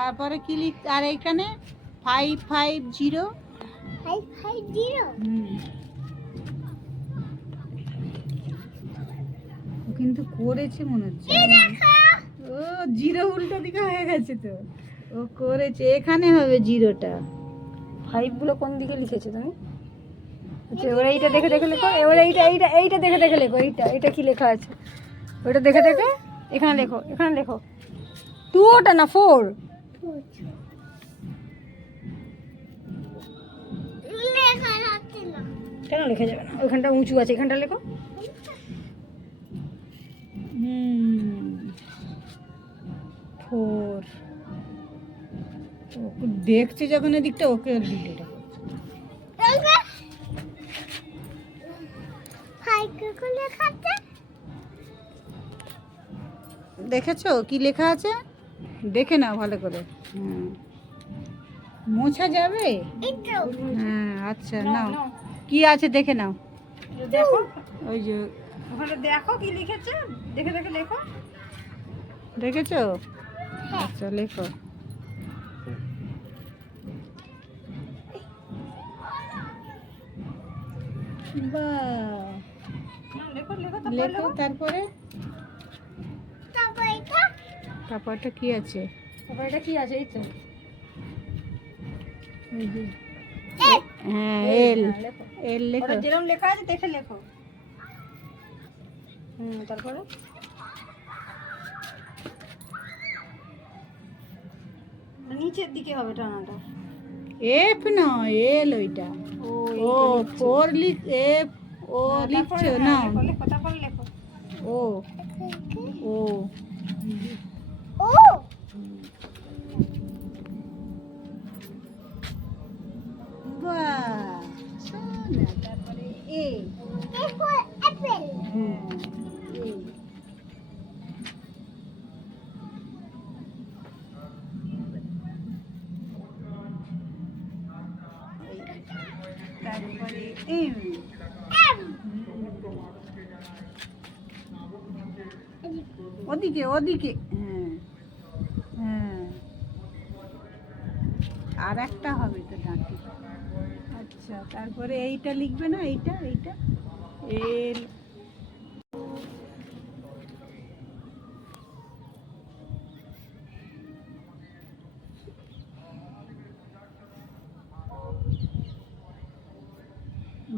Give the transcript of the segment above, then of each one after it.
তারপরে কি লিখ আর এখানে 550 কিন্তু করেছে মনে হচ্ছে ও জিরো উল্টো দিকে হয়ে গেছে তো ও করেছে এখানে হবে জিরোটা 5 গুলো কোন দিকে লিখেছো তুমি? আচ্ছা এবারে এইটা দেখে দেখে লেখো, এবারে এইটা দেখে দেখে লেখো, এইটা কি লেখা আছে ওইটা দেখে দেখে এখানে লেখো 2 ওটা না 4 কেন লেখা যাবে না? ওইখানটা উঁচু আছে, এখানটা লেখো। ফোর দেখছে যখন এদিকটা ওকে ভিডিওটা দেখেছো কি লেখা আছে দেখে নাও ভালো করে মোছা যাবে হ্যাঁ আচ্ছা নাও কি আছে দেখে নাও দেখো ওই যে ওখানে দেখো কি লিখেছে, দেখে দেখে লেখো। দেখেছো আচ্ছা লেখো বাহ লেখো তারপরে তারপরটা কি আছে তারপর এটা কি আছে? এই তো এই যে হ্যাঁ এল এল লেখো ওটা যেরকম লেখা আছে দেখে লেখো। তারপরে নিচের দিকে হবে টানাটা। এফ না এল ওইটা ও ফোর লিখ এফ ও লিখছো না তারপরে লেখো ও ও বাহ সোনা তারপরে এ অ্যাপেল হ্যাঁ এ তারপরে এম ওদিকে ওদিকে হ্যাঁ হ্যাঁ আর একটা হবে তো ডাকি আচ্ছা তারপরে এইটা লিখবে না এইটা এল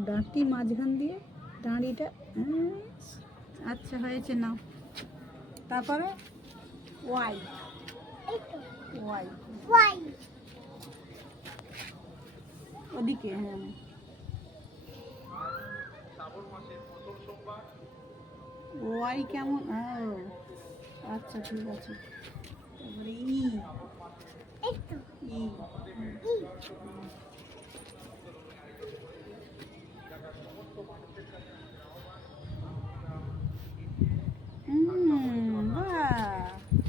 দাঁতি মাঝখান দিয়ে দাঁড়িটা আচ্ছা হয়েছে নাও তারপরে ওয়াই ওয়াই ওদিকে হ্যাঁ ওয়াই কেমন আচ্ছা ঠিক আছে তারপরে ই ই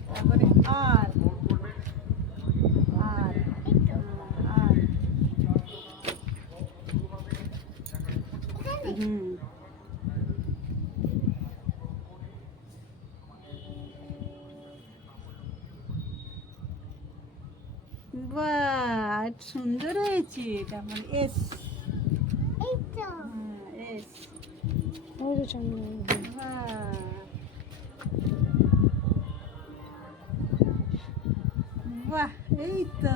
তারপরে আর আর আর বাহ সুন্দর হয়েছে তারপরে এস এস বাহ এই তো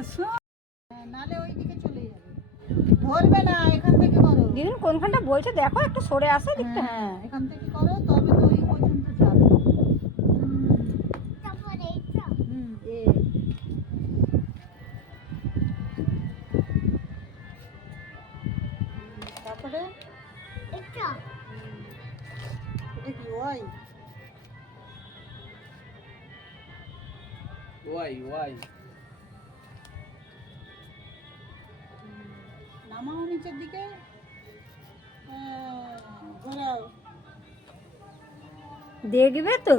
নালে ওইদিকে চলে যাবে ধরবে না এখান থেকে করো দিদিন কোনখানটা বলছে দেখো একটু সরে আসে দিকটা। হ্যাঁ এখান থেকে করো তবে তো ওই পর্যন্ত যাবে এ তারপরে এটা কি ওয়াই নামাও নিচের দিকে ঘোরাও দেখবে তো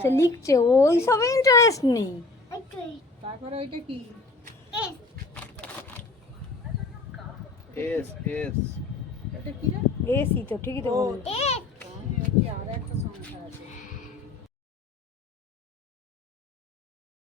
সে লিখছে, ওই সব ইন্টারেস্ট নেই। তারপরে ওইটা কি এস এস এটা কি রে এসি তো ঠিকই তো বলছো। আর একটা